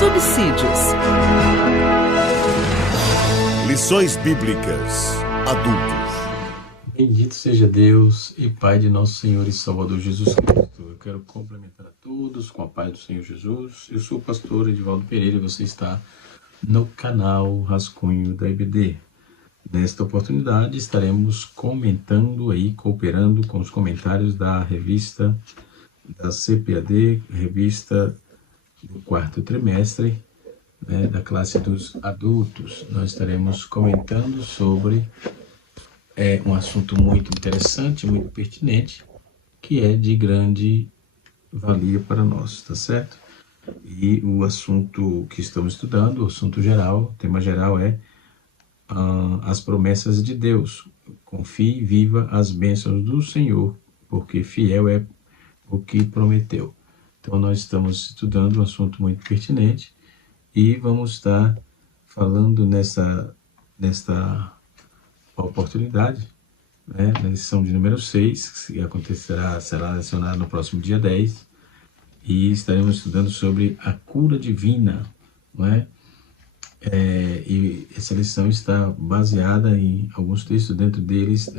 subsídios. Lições Bíblicas Adultos. Bendito seja Deus e Pai de nosso Senhor e Salvador Jesus Cristo. Eu quero cumprimentar a todos com a paz do Senhor Jesus. Eu sou o pastor Edivaldo Pereira e você está no canal Rascunho da IBD. Nesta oportunidade estaremos comentando aí, cooperando com os comentários da revista da CPAD, revista do quarto trimestre, da classe dos adultos. Nós estaremos comentando sobre um assunto muito interessante, muito pertinente, que é de grande valia para nós, tá certo? E o assunto que estamos estudando, o assunto geral, o tema geral é as promessas de Deus. Confie e viva as bênçãos do Senhor, porque fiel é o que prometeu. Então nós estamos estudando um assunto muito pertinente e vamos estar falando nesta oportunidade, na lição de número 6, que será lecionada no próximo dia 10, e estaremos estudando sobre a cura divina, não é? E essa lição está baseada em alguns textos, dentro deles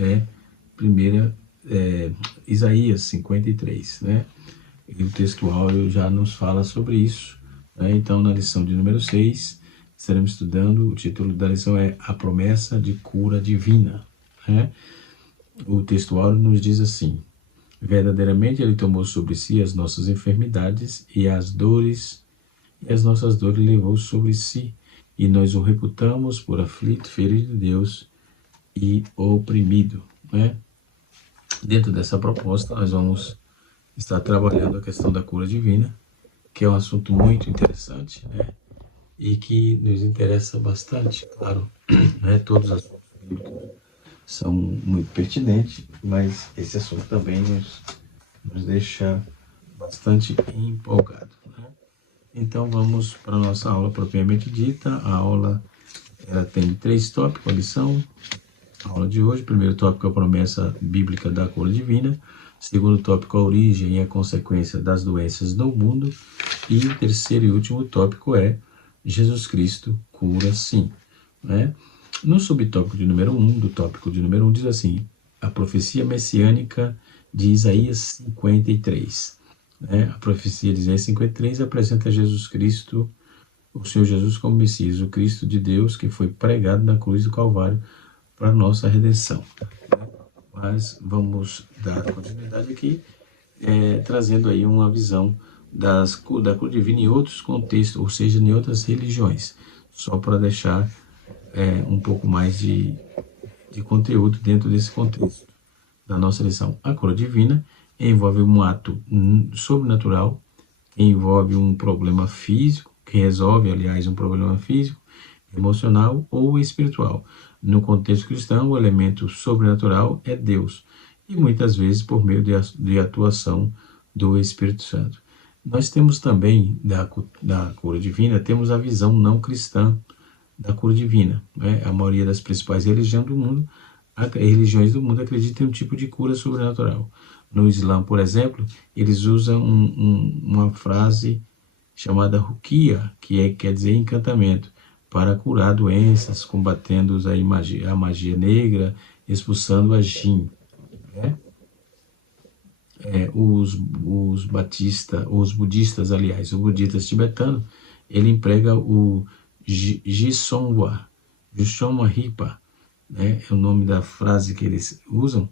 Isaías 53, né? E o textual já nos fala sobre isso, né? Então, na lição de número 6, estaremos estudando, o título da lição é A Promessa de Cura Divina, né? O textual nos diz assim: verdadeiramente Ele tomou sobre si as nossas enfermidades e as nossas dores levou sobre si, e nós o reputamos por aflito, ferido de Deus e oprimido, né? Dentro dessa proposta, nós vamos estar trabalhando a questão da cura divina, que é um assunto muito interessante, né? E que nos interessa bastante, claro, né? Todos os assuntos bíblicos são muito pertinentes, mas esse assunto também nos deixa bastante empolgados, né? Então vamos para a nossa aula propriamente dita. A aula ela tem 3 tópicos, a lição. A aula de hoje, o primeiro tópico é a promessa bíblica da cura divina. Segundo tópico, a origem e a consequência das doenças no mundo. E o terceiro e último tópico é Jesus Cristo cura sim, né? No subtópico de número 1, do tópico de número 1, diz assim: a profecia messiânica de Isaías 53. A profecia de Isaías 53 apresenta Jesus Cristo, o Senhor Jesus como Messias, o Cristo de Deus que foi pregado na cruz do Calvário para a nossa redenção. Mas vamos dar continuidade aqui, trazendo aí uma visão da cura divina em outros contextos, ou seja, em outras religiões, só para deixar um pouco mais de conteúdo dentro desse contexto da nossa lição. A cura divina envolve um ato sobrenatural, que envolve um problema físico, que resolve, aliás, um problema físico, emocional ou espiritual. No contexto cristão, o elemento sobrenatural é Deus, e muitas vezes por meio de atuação do Espírito Santo. Nós temos também, da cura divina, temos a visão não cristã da cura divina, né? A maioria das principais religiões do mundo acreditam em um tipo de cura sobrenatural. No Islã, por exemplo, eles usam uma frase chamada ruqya, que quer dizer encantamento, para curar doenças, combatendo a magia negra, expulsando a jinn, né? Os budistas, aliás, o budista tibetano, ele emprega o Jisongwa Ripa, né? É o nome da frase que eles usam,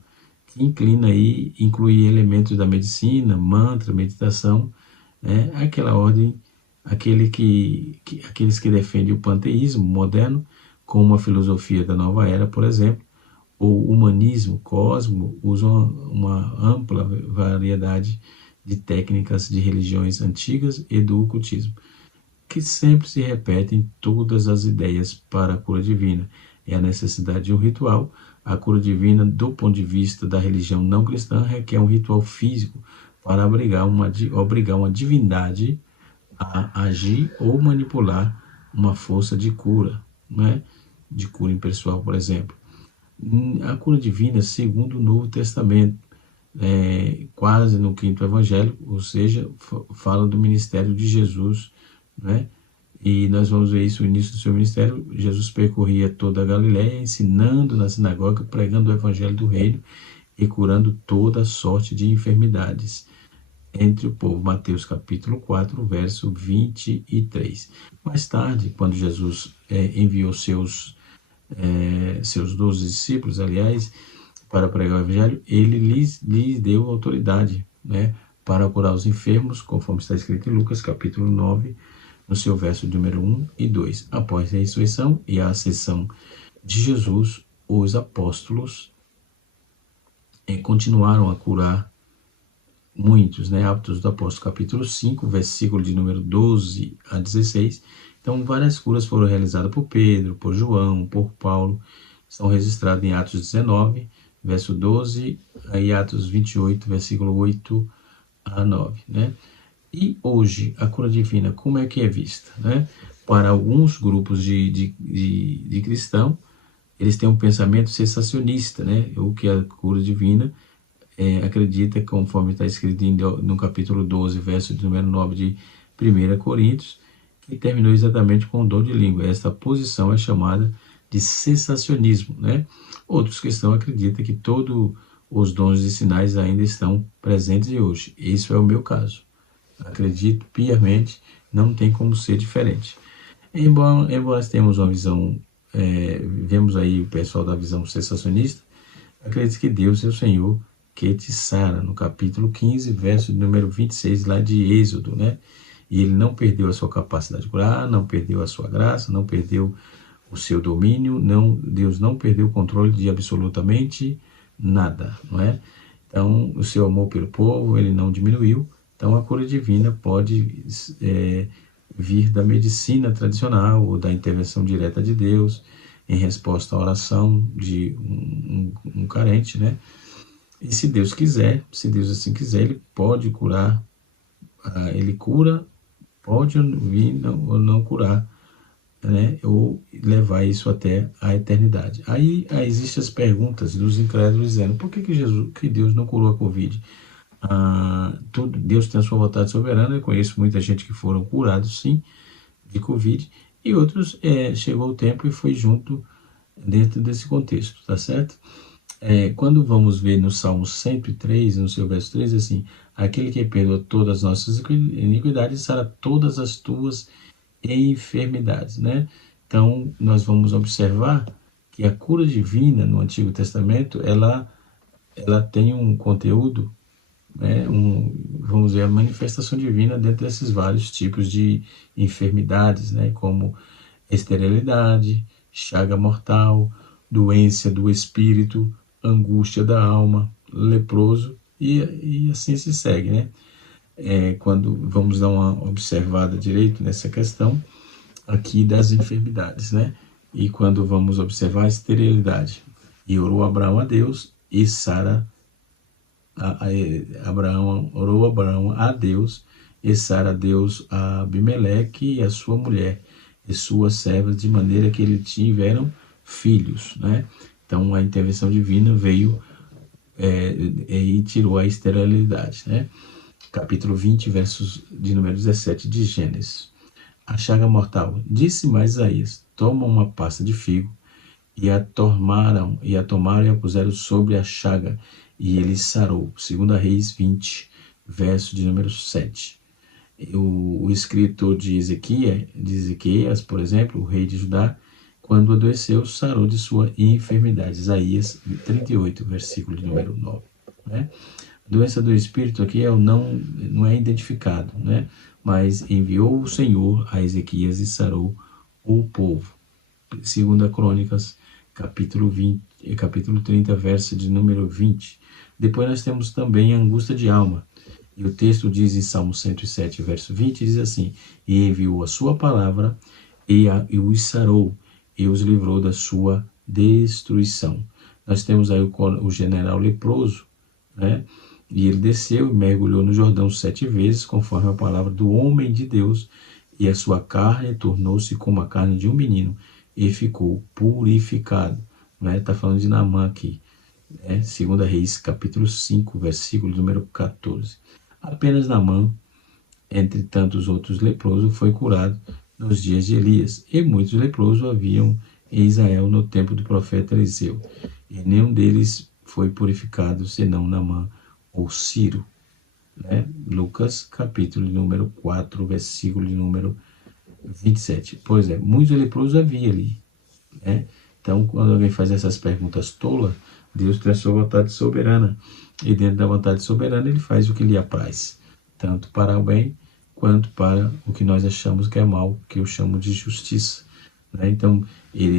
que inclui elementos da medicina, mantra, meditação, né? Aquela ordem, aqueles que defendem o panteísmo moderno, como a filosofia da nova era, por exemplo, ou humanismo, cosmo, usam uma ampla variedade de técnicas de religiões antigas e do ocultismo, que sempre se repetem todas as ideias para a cura divina. É a necessidade de um ritual. A cura divina, do ponto de vista da religião não cristã, requer um ritual físico para obrigar uma divindade a agir ou manipular uma força de cura, né? De cura impessoal, por exemplo. A cura divina, segundo o Novo Testamento, quase no quinto evangelho, ou seja, fala do ministério de Jesus, né? E nós vamos ver isso no início do seu ministério. Jesus percorria toda a Galiléia, ensinando na sinagoga, pregando o evangelho do reino e curando toda sorte de enfermidades entre o povo. Mateus capítulo 4, verso 23. Mais tarde, quando Jesus enviou seus 12 discípulos, aliás, para pregar o evangelho, ele lhes deu autoridade, né, para curar os enfermos, conforme está escrito em Lucas capítulo 9, no seu verso número 1 e 2. Após a ressurreição e a ascensão de Jesus, os apóstolos continuaram a curar muitos, né? Atos do Apóstolo capítulo 5, versículo de número 12 a 16. Então, várias curas foram realizadas por Pedro, por João, por Paulo. Estão registradas em Atos 19, verso 12, e Atos 28, versículo 8 a 9, né? E hoje, a cura divina, como é que é vista, né? Para alguns grupos de cristãos, eles têm um pensamento sensacionista, né? O que a cura divina acredita, conforme está escrito no capítulo 12, verso de número 9 de 1 Coríntios, que terminou exatamente com o dom de língua. Esta posição é chamada de sensacionismo, né? Outros cristãos acreditam que todos os dons e sinais ainda estão presentes hoje. Isso é o meu caso. Acredito piamente, não tem como ser diferente. Embora nós tenhamos uma visão, vemos aí o pessoal da visão sensacionista, acredito que Deus é o Senhor que te sara, no capítulo 15, verso número 26, lá de Êxodo, né? E ele não perdeu a sua capacidade de curar, não perdeu a sua graça, não perdeu o seu domínio, Deus não perdeu o controle de absolutamente nada, não é? Então, o seu amor pelo povo, ele não diminuiu. Então, a cura divina pode vir da medicina tradicional ou da intervenção direta de Deus em resposta à oração de um carente, né? E se Deus quiser, se Deus assim quiser, ele pode curar, ele cura, pode vir ou não curar, né? Ou levar isso até a eternidade. Aí existem as perguntas dos incrédulos dizendo, por que Deus não curou a Covid? Deus tem a sua vontade soberana. Eu conheço muita gente que foram curados sim de Covid e outros chegou o tempo e foi junto dentro desse contexto, tá certo? Quando vamos ver no Salmo 103, no seu verso 3, assim, aquele que perdoa todas as nossas iniquidades sara todas as tuas enfermidades, né? Então nós vamos observar que a cura divina no Antigo Testamento ela tem um conteúdo, vamos ver a manifestação divina dentro desses vários tipos de enfermidades, né? Como esterilidade, chaga mortal, doença do espírito, angústia da alma, leproso e assim se segue, né? Quando vamos dar uma observada direito nessa questão aqui das enfermidades, né? E quando vamos observar a esterilidade, e orou Abraão a Deus e Sara orou Abraão a Deus e Sara a Deus a Abimeleque e a sua mulher e suas servas, de maneira que eles tiveram filhos, né? Então a intervenção divina veio e tirou a esterilidade, né? Capítulo 20, versos de número 17 de Gênesis. A chaga mortal. Disse mais Isaías, toma uma pasta de figo e a tomaram e a puseram sobre a chaga e ele sarou. 2 Reis 20, verso de número 7. O escritor de Ezequias, por exemplo, o rei de Judá, quando adoeceu, sarou de sua enfermidade. Isaías 38, versículo de número 9. Né? A doença do espírito aqui não é identificado, né? Mas enviou o Senhor a Ezequias e sarou o povo. 2 Crônicas, capítulo 30, verso de número 20. Depois nós temos também a angústia de alma. E o texto diz em Salmo 107, verso 20, diz assim, e enviou a sua palavra e os sarou e os livrou da sua destruição. Nós temos aí o general leproso, né? E ele desceu e mergulhou no Jordão 7 vezes, conforme a palavra do homem de Deus, e a sua carne tornou-se como a carne de um menino, e ficou purificado. Está falando de Naamã aqui. 2 Reis, capítulo 5, versículo número 14. Apenas Naamã, entre tantos outros leprosos, foi curado nos dias de Elias, e muitos leprosos haviam em Israel no tempo do profeta Eliseu, e nenhum deles foi purificado, senão Naamã ou Ciro. Né? Lucas, capítulo número 4, versículo de número 27. Pois é, muitos leprosos havia ali. Né? Então, quando alguém faz essas perguntas tolas, Deus tem a sua vontade soberana. E dentro da vontade soberana, ele faz o que lhe apraz, tanto para o bem quanto para o que nós achamos que é mal, que eu chamo de justiça. Né? Então,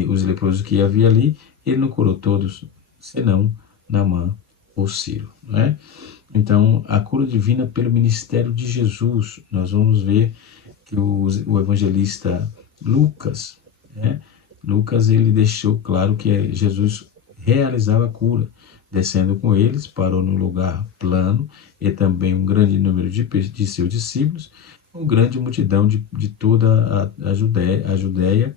os leprosos que havia ali, ele não curou todos, senão Naamã ou Ciro. Né? Então, a cura divina pelo ministério de Jesus, nós vamos ver que o evangelista Lucas, né? Lucas, ele deixou claro que Jesus realizava a cura, descendo com eles, parou no lugar plano, e também um grande número de seus discípulos, uma grande multidão de toda a Judéia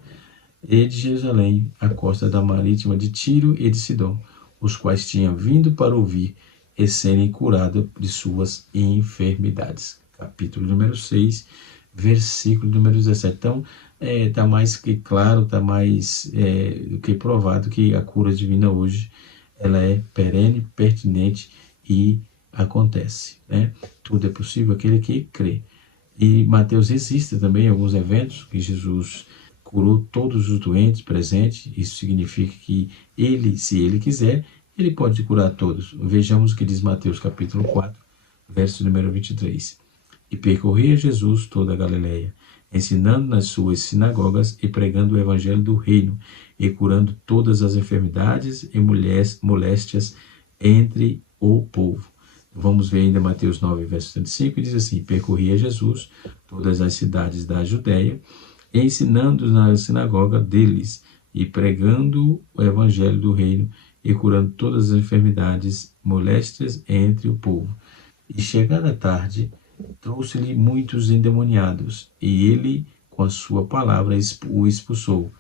e de Jerusalém, a costa da marítima de Tiro e de Sidom, os quais tinham vindo para ouvir e serem curados de suas enfermidades. Capítulo número 6, versículo número 17. Então, está mais que claro, está mais do que provado que a cura divina hoje ela é perene, pertinente e acontece. Né? Tudo é possível aquele que crê. E Mateus registra também alguns eventos que Jesus curou todos os doentes presentes. Isso significa que ele, se ele quiser, ele pode curar todos. Vejamos o que diz Mateus capítulo 4, verso número 23. E percorria Jesus toda a Galileia, ensinando nas suas sinagogas e pregando o evangelho do reino, e curando todas as enfermidades e moléstias entre o povo. Vamos ver ainda Mateus 9, verso 35, e diz assim: percorria Jesus todas as cidades da Judéia, ensinando na sinagoga deles, e pregando o evangelho do reino, e curando todas as enfermidades moléstias entre o povo. E chegada a tarde, trouxe-lhe muitos endemoniados, e ele, com a sua palavra, o expulsou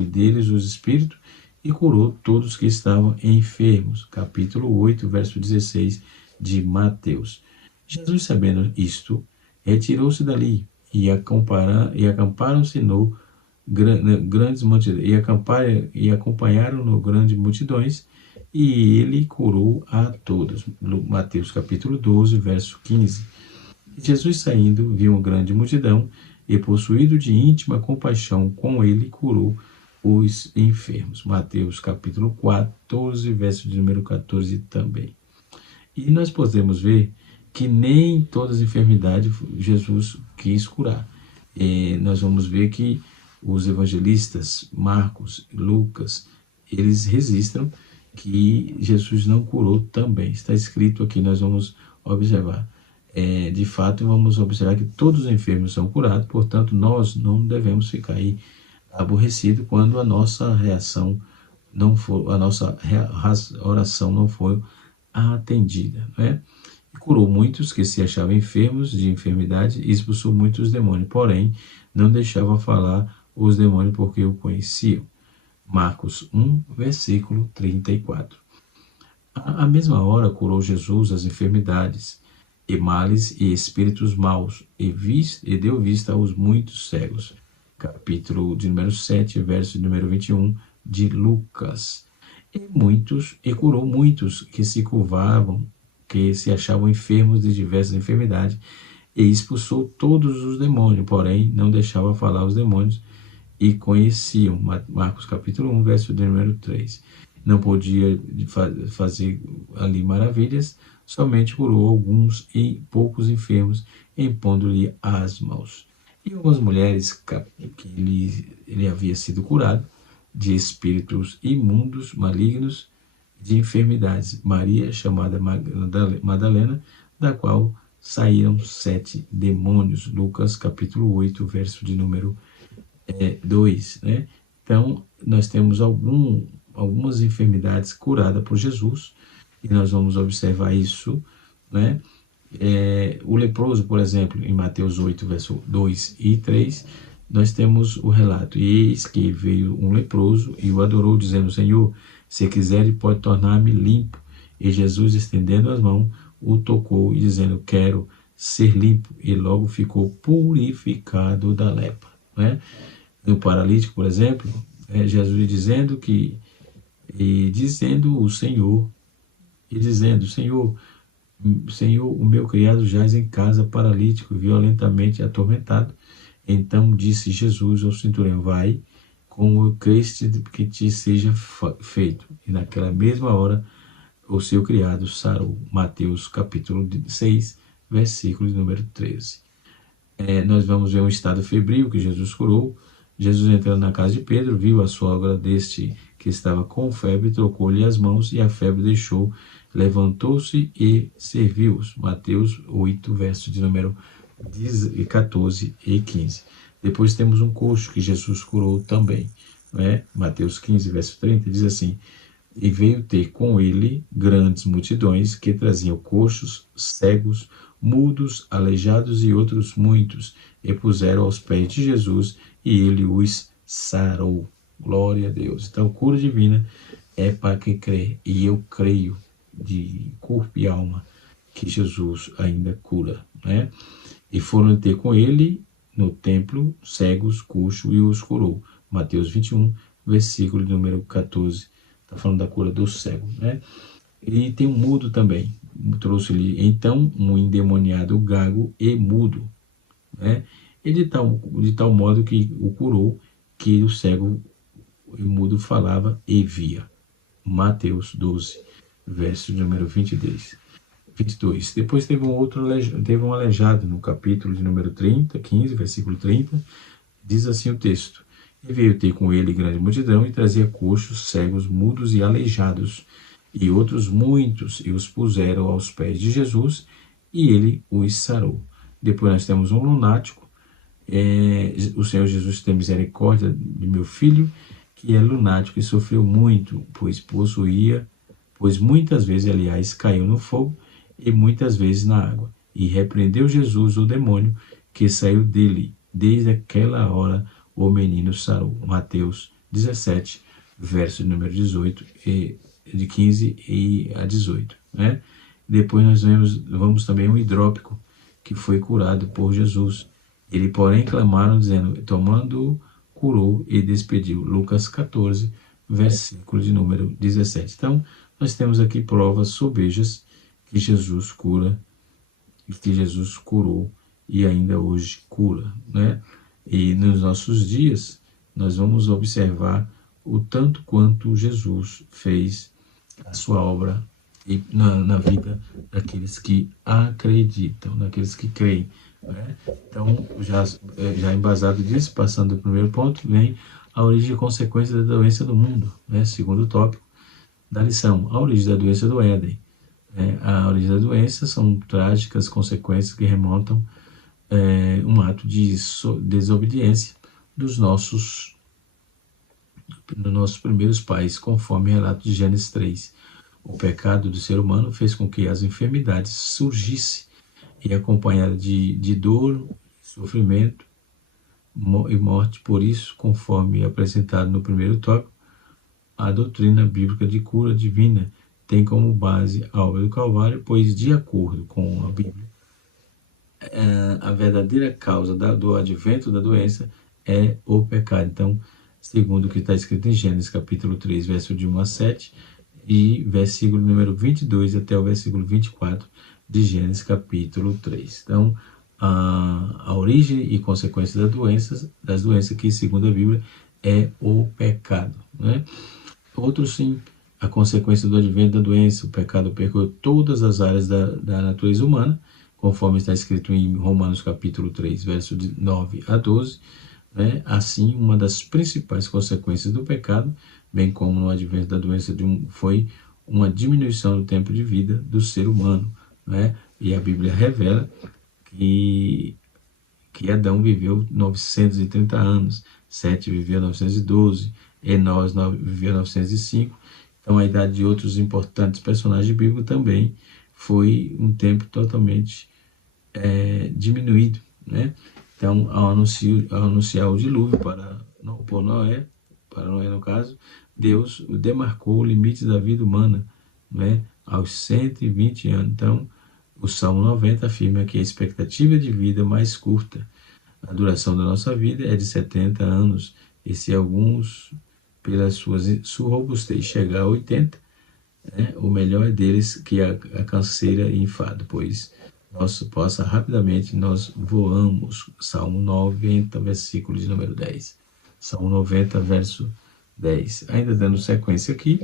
e deles os espíritos, e curou todos que estavam enfermos. Capítulo 8, verso 16 de Mateus. Jesus, sabendo isto, retirou-se dali, e acamparam-se no grandes multidões, e acompanharam-no grandes multidões, e ele curou a todos. Mateus capítulo 12, verso 15. Jesus, saindo, viu uma grande multidão, e possuído de íntima compaixão com ele, curou os enfermos. Mateus capítulo 14, verso de número 14 também. E nós podemos ver que nem todas as enfermidades Jesus quis curar. Nós vamos ver que os evangelistas Marcos e Lucas, eles registram que Jesus não curou também. Está escrito aqui, nós vamos observar. De fato, vamos observar que todos os enfermos são curados, portanto, nós não devemos ficar aí aborrecidos quando a nossa reação não for, a nossa oração não for atendida. Né? E curou muitos que se achavam enfermos de enfermidade e expulsou muitos demônios, porém, não deixava falar os demônios porque o conheciam. Marcos 1, versículo 34. À mesma hora curou Jesus as enfermidades, e males e espíritos maus, e deu vista aos muitos cegos. Capítulo de número 7, verso de número 21 de Lucas. E curou muitos que se curvavam, que se achavam enfermos de diversas enfermidades, e expulsou todos os demônios, porém não deixava falar os demônios, e conheciam. Marcos capítulo 1, verso de número 3. Não podia fazer ali maravilhas, somente curou alguns e poucos enfermos, impondo-lhe as mãos. E algumas mulheres que ele havia sido curado de espíritos imundos, malignos, de enfermidades. Maria, chamada Madalena, da qual saíram 7 demônios. Lucas capítulo 8, verso de número 2. Né? Então, nós temos algumas enfermidades curadas por Jesus, e nós vamos observar isso, né? O leproso, por exemplo, em Mateus 8, verso 2 e 3, nós temos o relato: e eis que veio um leproso e o adorou, dizendo: Senhor, se quiser, pode tornar-me limpo. E Jesus, estendendo as mãos, o tocou e dizendo: quero, ser limpo, e logo ficou purificado da lepra. Né? No paralítico, por exemplo, Jesus dizendo o Senhor, Senhor, o meu criado jaz em casa paralítico, violentamente atormentado. Então disse Jesus ao centurião: vai, como creste que te seja feito. E naquela mesma hora o seu criado sarou. Mateus capítulo 6, versículo número 13. Nós vamos ver um estado febril que Jesus curou. Jesus, entrando na casa de Pedro, viu a sogra deste que estava com febre, trocou-lhe as mãos e a febre deixou, levantou-se e serviu-os. Mateus 8, versos de número 14 e 15. Depois temos um coxo que Jesus curou também. Mateus 15, verso 30, diz assim: e veio ter com ele grandes multidões que traziam coxos, cegos, mudos, aleijados e outros muitos, e puseram aos pés de Jesus, e ele os sarou. Glória a Deus. Então, cura divina é para quem crê, e eu creio de corpo e alma que Jesus ainda cura. E foram ter com ele no templo cegos, coxos, e os curou. Mateus 21, versículo número 14. Está falando da cura do cego. E tem um mudo também. Trouxe-lhe então um endemoniado gago e mudo. E de tal modo que o curou, que o cego e mudo falava e via. Mateus 12, verso número 22. Depois teve um aleijado no capítulo de número 15, versículo 30. Diz assim o texto: e veio ter com ele grande multidão, e trazia coxos, cegos, mudos e aleijados, e outros muitos, e os puseram aos pés de Jesus, e ele os sarou. Depois nós temos um lunático. O Senhor Jesus tem misericórdia de meu filho, que é lunático e sofreu muito, pois muitas vezes, aliás, caiu no fogo, e muitas vezes na água. E repreendeu Jesus o demônio que saiu dele. Desde aquela hora o menino sarou. Mateus 17, verso número 18, de 15 e a 18. Depois nós vamos também um hidrópico, que foi curado por Jesus. Ele, porém, clamaram, dizendo, tomando, curou e despediu. Lucas 14, versículo de número 17. Então, nós temos aqui provas sobejas que Jesus cura, que Jesus curou e ainda hoje cura. E nos nossos dias, nós vamos observar o tanto quanto Jesus fez a sua obra na vida daqueles que acreditam, daqueles que creem. Então, já embasado disso, passando do primeiro ponto, vem a origem e consequência da doença do mundo. Segundo tópico da lição, a origem da doença do Éden. A origem da doença são trágicas consequências que remontam um ato de desobediência dos nossos primeiros pais, conforme relato de Gênesis 3. O pecado do ser humano fez com que as enfermidades surgissem, e acompanhada de dor, sofrimento e morte. Por isso, conforme apresentado no primeiro tópico, a doutrina bíblica de cura divina tem como base a obra do Calvário, pois, de acordo com a Bíblia, a verdadeira causa do advento da doença é o pecado. Então, segundo o que está escrito em Gênesis capítulo 3, verso de 1 a 7, e versículo número 22 até o versículo 24 de Gênesis capítulo 3. Então, a origem e consequência das doenças que, segundo a Bíblia, é o pecado. Outro sim, a consequência do advento da doença, o pecado percorreu todas as áreas da natureza humana, conforme está escrito em Romanos capítulo 3, verso de 9 a 12. Assim, uma das principais consequências do pecado, bem como no advento da doença foi uma diminuição do tempo de vida do ser humano. E a Bíblia revela que Adão viveu 930 anos, Sete viveu 912, Enós viveu 905. Então, a idade de outros importantes personagens bíblicos também foi um tempo totalmente diminuído. Então, ao anunciar o dilúvio por Noé, no caso, Deus demarcou o limite da vida humana, aos 120 anos. Então, O Salmo 90 afirma que a expectativa de vida mais curta, a duração da nossa vida é de 70 anos, e se alguns, pela sua robustez, chegar a 80, o melhor deles que a canseira e enfado, pois rapidamente nós voamos. Salmo 90, versículo de número 10. Salmo 90, verso 10. Ainda dando sequência aqui,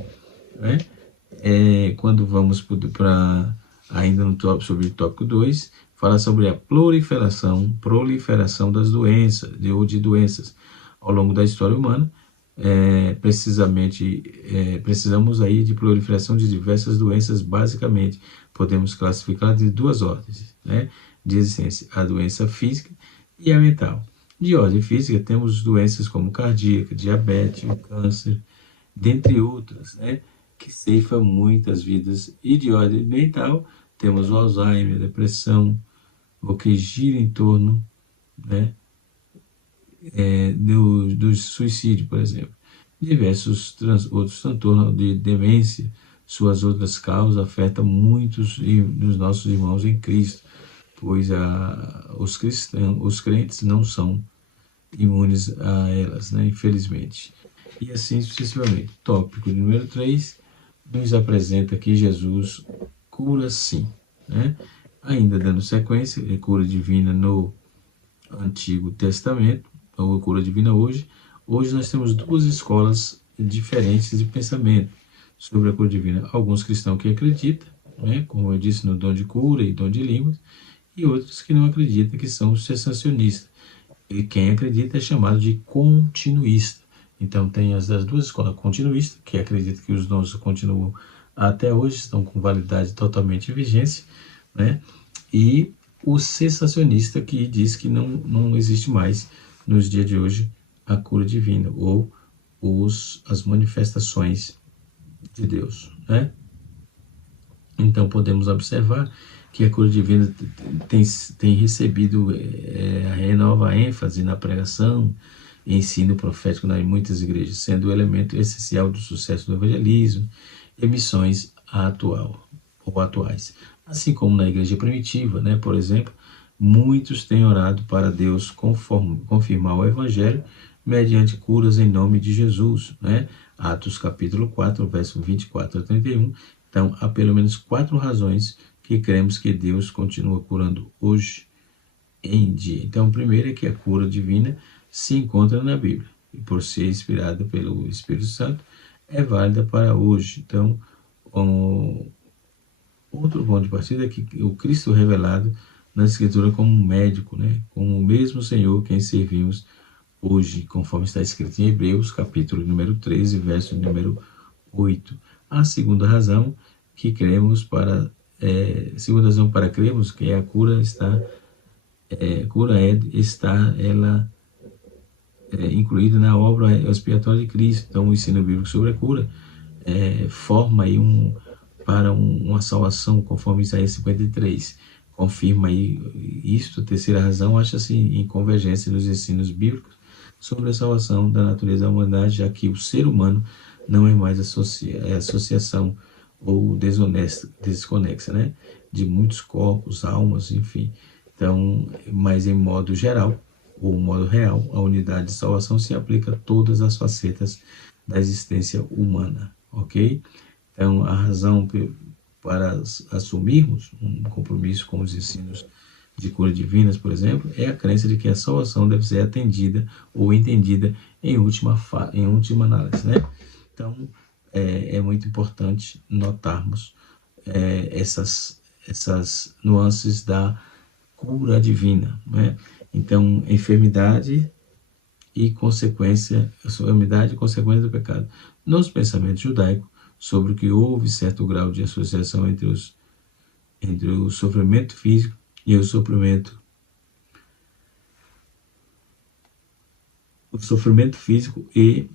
quando vamos para ainda sobre o tópico 2, fala sobre a proliferação das doenças, de doenças ao longo da história humana. Precisamos aí de proliferação de diversas doenças. Basicamente, podemos classificar de duas ordens, de existência: a doença física e a mental. De ordem física, temos doenças como cardíaca, diabetes, o câncer, dentre outras, que ceifam muitas vidas. E de ordem mental, temos o Alzheimer, a depressão, o que gira em torno do suicídio, por exemplo. Diversos outros transtornos de demência, suas outras causas afetam muitos dos nossos irmãos em Cristo, pois os crentes não são imunes a elas, infelizmente. E assim sucessivamente. Tópico número 3 nos apresenta que Jesus cura sim. Ainda dando sequência, cura divina no Antigo Testamento, ou cura divina hoje. Hoje nós temos duas escolas diferentes de pensamento sobre a cura divina. Alguns cristãos que acreditam, como eu disse, no dom de cura e dom de línguas, e outros que não acreditam, que são os cessacionistas. E quem acredita é chamado de continuista. Então tem as duas escolas: continuista, que acredita que os dons continuam até hoje, estão com validade totalmente em vigência, e o cessacionista, que diz que não existe mais nos dias de hoje a cura divina ou as manifestações de Deus. Então podemos observar que a cura divina tem recebido renova ênfase na pregação e ensino profético em muitas igrejas, sendo o elemento essencial do sucesso do evangelismo e missões atuais. Assim como na igreja primitiva, por exemplo, muitos têm orado para Deus confirmar o evangelho mediante curas em nome de Jesus. Atos capítulo 4, verso 24 a 31. Então, há pelo menos 4 razões que cremos que Deus continua curando hoje em dia. Então, a primeira é que a cura divina se encontra na Bíblia, e por ser inspirada pelo Espírito Santo, é válida para hoje. Então, outro ponto de partida é que o Cristo revelado na Escritura como um médico, como o mesmo Senhor quem servimos hoje, conforme está escrito em Hebreus, capítulo número 13, verso número 8. A segunda razão que cremos para crermos que a cura está incluída na obra expiatória de Cristo. Então, o ensino bíblico sobre a cura forma aí uma salvação, conforme Isaías 53. Confirma aí isto. A terceira razão acha-se em convergência nos ensinos bíblicos sobre a salvação da natureza da humanidade, já que o ser humano não é mais associação ou desconexa, de muitos corpos, almas, enfim. Então, mas em modo geral, ou modo real, a unidade de salvação se aplica a todas as facetas da existência humana, ok? Então, a razão para assumirmos um compromisso com os ensinos de cura divinas, por exemplo, é a crença de que a salvação deve ser atendida ou entendida em última análise, Então, é muito importante notarmos essas nuances da cura divina, Então, enfermidade e consequência do pecado. Nos pensamentos judaicos, sobre que houve certo grau de associação entre o sofrimento físico e o sofrimento físico e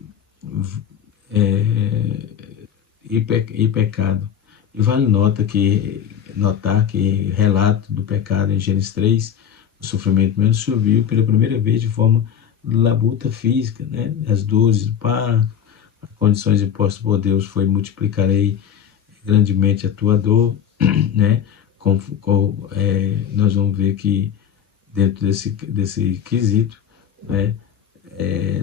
pecado. E vale notar que relato do pecado em Gênesis 3, o sofrimento menos surgiu pela primeira vez de forma labuta física, as dores do parto, as condições impostas por Deus foi: multiplicarei grandemente a tua dor, nós vamos ver que dentro desse quesito, né,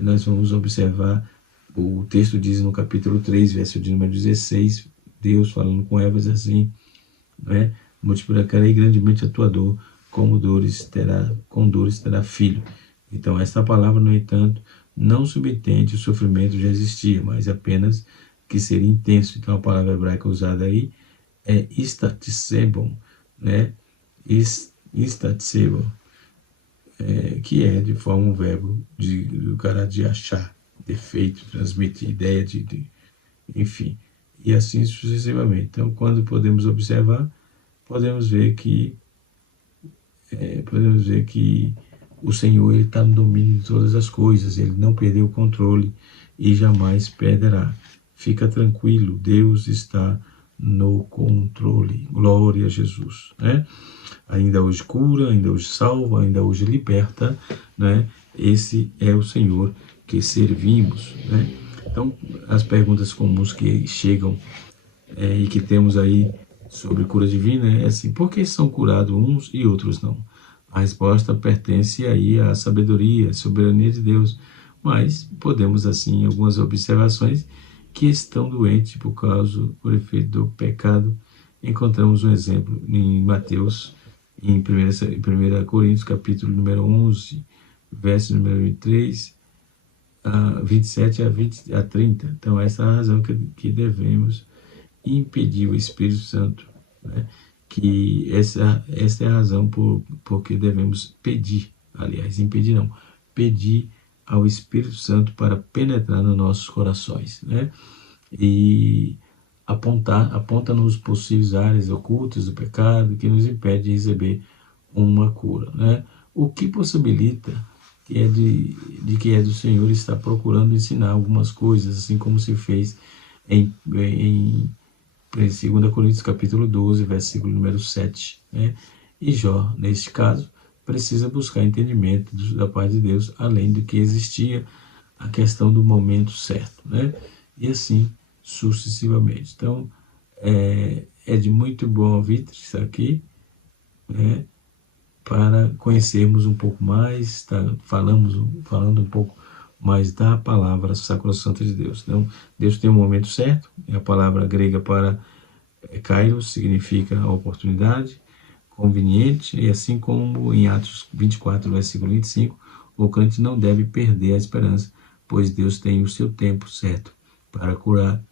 nós vamos observar, o texto diz no capítulo 3, verso de número 16, Deus falando com Eva assim, né, multiplicarei grandemente a tua dor, com dores terá filho. Então esta palavra, no entanto, não subentende o sofrimento já existia, mas apenas que seria intenso. Então a palavra hebraica usada aí é istatsebon, né? Istatsebon, que é de forma um verbo do cara de achar, defeito, transmitir ideia enfim, e assim sucessivamente. Então, quando podemos observar, podemos ver que o Senhor está no domínio de todas as coisas, ele não perdeu o controle e jamais perderá. Fica tranquilo, Deus está no controle. Glória a Jesus, né? Ainda hoje cura, ainda hoje salva, ainda hoje liberta, né? Esse é o Senhor que servimos, né? Então, as perguntas comuns que chegam e que temos aí sobre cura divina é assim: por que são curados uns e outros não? A resposta pertence aí à sabedoria, à soberania de Deus, mas podemos assim algumas observações que estão doentes por efeito do pecado. Encontramos um exemplo em Mateus, em 1 Coríntios, capítulo número 11, verso número 23, 27 a 30. Então, essa é a razão que devemos impedir o Espírito Santo, né? Que essa é a razão porque devemos pedir, aliás, impedir não, pedir ao Espírito Santo para penetrar nos nossos corações, né? E aponta-nos possíveis áreas ocultas do pecado que nos impede de receber uma cura, né? O que possibilita que é do Senhor está procurando ensinar algumas coisas, assim como se fez em 2 Coríntios capítulo 12, versículo número 7, né? E Jó, neste caso, precisa buscar entendimento da parte de Deus, além do que existia a questão do momento certo, né? E assim sucessivamente. Então, é de muito bom ouvir isso aqui, né? Para conhecermos um pouco mais, falando um pouco mais da palavra sacrossanta de Deus. Então, Deus tem um momento certo, a palavra grega para kairos significa oportunidade, conveniente, e assim como em Atos 24, versículo 25, o crente não deve perder a esperança, pois Deus tem o seu tempo certo para curar.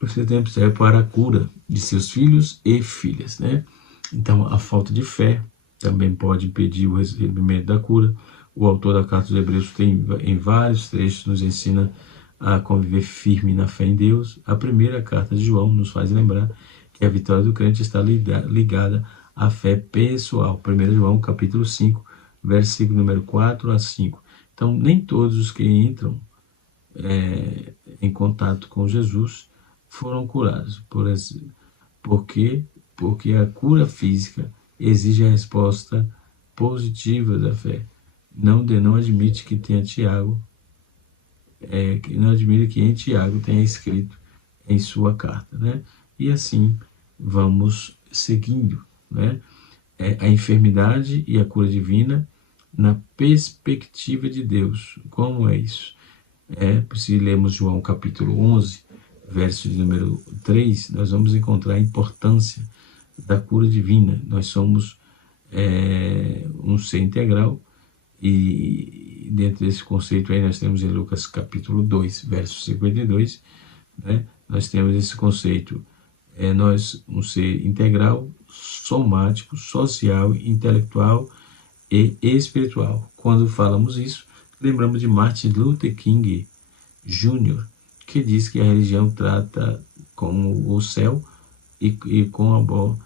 O seu tempo certo para a cura de seus filhos e filhas, né? Então, a falta de fé também pode impedir o recebimento da cura. O autor da Carta dos Hebreus em vários trechos nos ensina a conviver firme na fé em Deus. A primeira carta de João nos faz lembrar que a vitória do crente está ligada à fé pessoal. 1 João capítulo 5, versículo número 4 a 5. Então, nem todos os que entram em contato com Jesus foram curados. Porque a cura física exige a resposta positiva da fé. Não admite que tenha Tiago, não admira que em Tiago tenha escrito em sua carta, né? E assim vamos seguindo, né? A enfermidade e a cura divina na perspectiva de Deus. Como é isso? Se lermos João capítulo 11, verso de número 3, nós vamos encontrar a importância da cura divina. Nós somos um ser integral, e dentro desse conceito aí nós temos em Lucas capítulo 2, verso 52, né? Nós temos esse conceito, nós um ser integral, somático, social, intelectual e espiritual. Quando falamos isso, lembramos de Martin Luther King Jr., que diz que a religião trata com o céu e com a bola.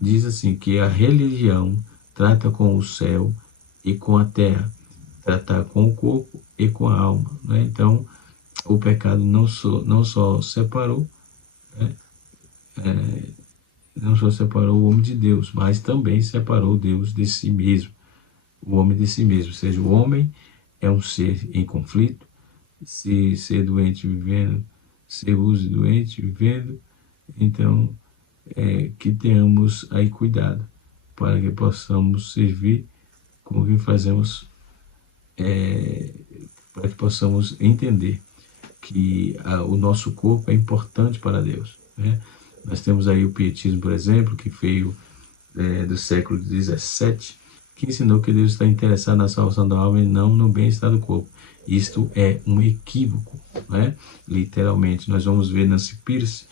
Diz assim, que a religião trata com o céu e com a terra, tratar com o corpo e com a alma, né? Então, o pecado não só separou, né? Não só separou o homem de Deus, mas também separou Deus de si mesmo, o homem de si mesmo. Ou seja, o homem é um ser em conflito, ser doente vivendo, ser doente vivendo, Então, que tenhamos aí cuidado para que possamos servir com o que fazemos, para que possamos entender que o nosso corpo é importante para Deus, né? Nós temos aí o pietismo, por exemplo, que veio do século XVII, que ensinou que Deus está interessado na salvação da alma e não no bem-estar do corpo. Isto é um equívoco, né? Literalmente. Nós vamos ver Nancy Pierce,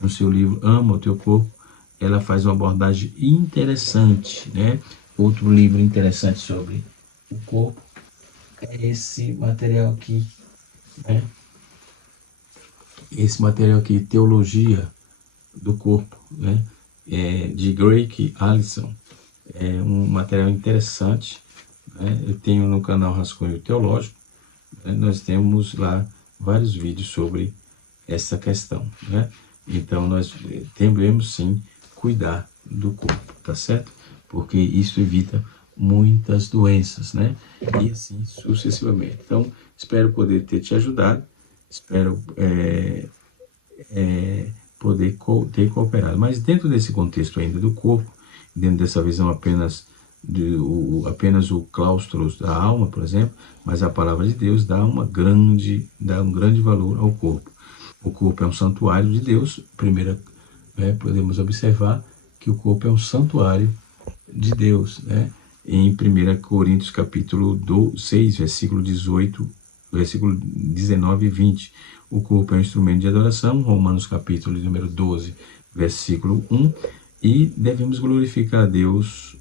no seu livro Ama o Teu Corpo, ela faz uma abordagem interessante, né? Outro livro interessante sobre o corpo é esse material aqui, né? Esse material aqui, Teologia do Corpo, né? De Greg Allison. É um material interessante, né? Eu tenho no canal Rascunho Teológico, né? Nós temos lá vários vídeos sobre essa questão, né? Então nós devemos sim cuidar do corpo, tá certo? Porque isso evita muitas doenças, né? E assim sucessivamente. Então, espero poder ter te ajudado, espero poder ter cooperado. Mas dentro desse contexto ainda do corpo, dentro dessa visão apenas o claustro da alma, por exemplo, mas a palavra de Deus dá um grande valor ao corpo. O corpo é um santuário de Deus. Primeiro, podemos observar que o corpo é um santuário de Deus, né? Em 1 Coríntios capítulo 6, versículo 18, versículo 19 e 20. O corpo é um instrumento de adoração, Romanos capítulo número 12, versículo 1, e devemos glorificar a Deus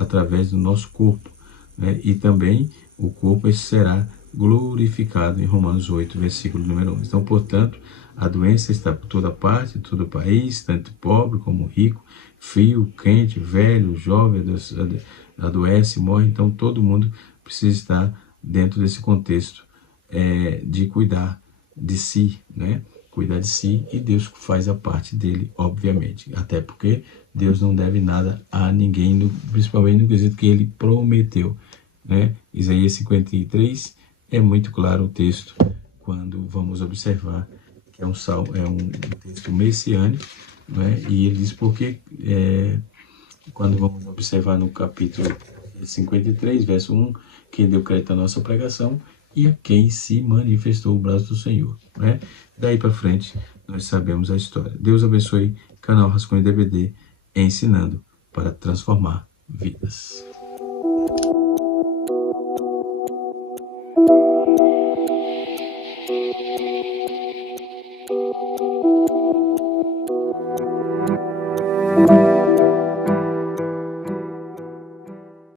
através do nosso corpo, né? E também o corpo será glorificado em Romanos 8, versículo número 11. Então, portanto, a doença está por toda parte, em todo o país, tanto pobre como rico, frio, quente, velho, jovem, adoece, morre. Então, todo mundo precisa estar dentro desse contexto de cuidar de si, né? Cuidar de si, e Deus faz a parte dele, obviamente. Até porque Deus não deve nada a ninguém, principalmente no quesito que ele prometeu, né? Isaías 53 é muito claro o texto quando vamos observar que é um texto messiânico, né? E ele diz porque quando vamos observar no capítulo 53, verso 1, quem deu crédito à nossa pregação e a quem se manifestou o braço do Senhor, né? Daí para frente, nós sabemos a história. Deus abençoe, canal Rascunho DVD, ensinando para transformar vidas.